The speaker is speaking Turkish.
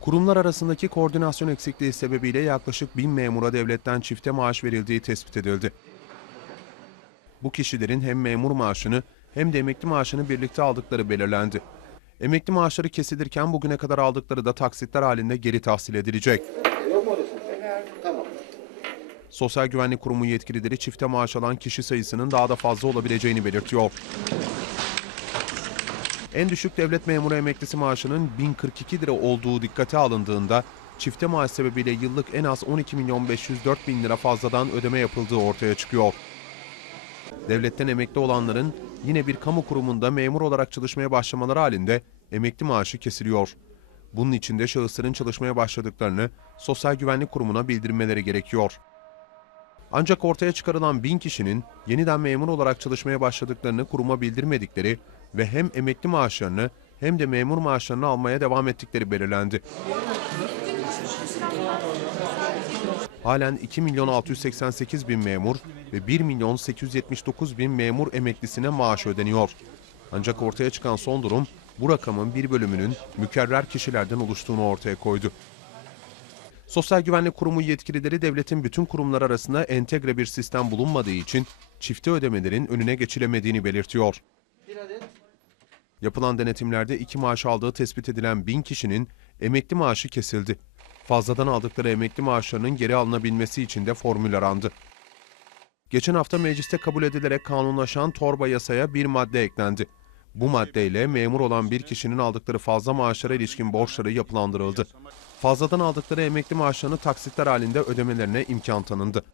Kurumlar arasındaki koordinasyon eksikliği sebebiyle yaklaşık bin memura devletten çifte maaş verildiği tespit edildi. Bu kişilerin hem memur maaşını hem de emekli maaşını birlikte aldıkları belirlendi. Emekli maaşları kesilirken bugüne kadar aldıkları da taksitler halinde geri tahsil edilecek. Sosyal Güvenlik Kurumu yetkilileri çifte maaş alan kişi sayısının daha da fazla olabileceğini belirtiyor. En düşük devlet memuru emeklisi maaşının 1042 lira olduğu dikkate alındığında çifte maaş sebebiyle yıllık en az 12 milyon 504 bin lira fazladan ödeme yapıldığı ortaya çıkıyor. Devletten emekli olanların yine bir kamu kurumunda memur olarak çalışmaya başlamaları halinde emekli maaşı kesiliyor. Bunun için de şahısların çalışmaya başladıklarını Sosyal Güvenlik Kurumu'na bildirmeleri gerekiyor. Ancak ortaya çıkarılan bin kişinin yeniden memur olarak çalışmaya başladıklarını kuruma bildirmedikleri ve hem emekli maaşlarını hem de memur maaşlarını almaya devam ettikleri belirlendi. Halen 2 milyon 688 bin memur ve 1 milyon 879 bin memur emeklisine maaş ödeniyor. Ancak ortaya çıkan son durum bu rakamın bir bölümünün mükerrer kişilerden oluştuğunu ortaya koydu. Sosyal Güvenlik Kurumu yetkilileri devletin bütün kurumlar arasında entegre bir sistem bulunmadığı için çifte ödemelerin önüne geçilemediğini belirtiyor. Yapılan denetimlerde iki maaş aldığı tespit edilen bin kişinin emekli maaşı kesildi. Fazladan aldıkları emekli maaşlarının geri alınabilmesi için de formül arandı. Geçen hafta mecliste kabul edilerek kanunlaşan torba yasaya bir madde eklendi. Bu maddeyle memur olan bir kişinin aldıkları fazla maaşlara ilişkin borçları yapılandırıldı. Fazladan aldıkları emekli maaşlarını taksitler halinde ödemelerine imkan tanındı.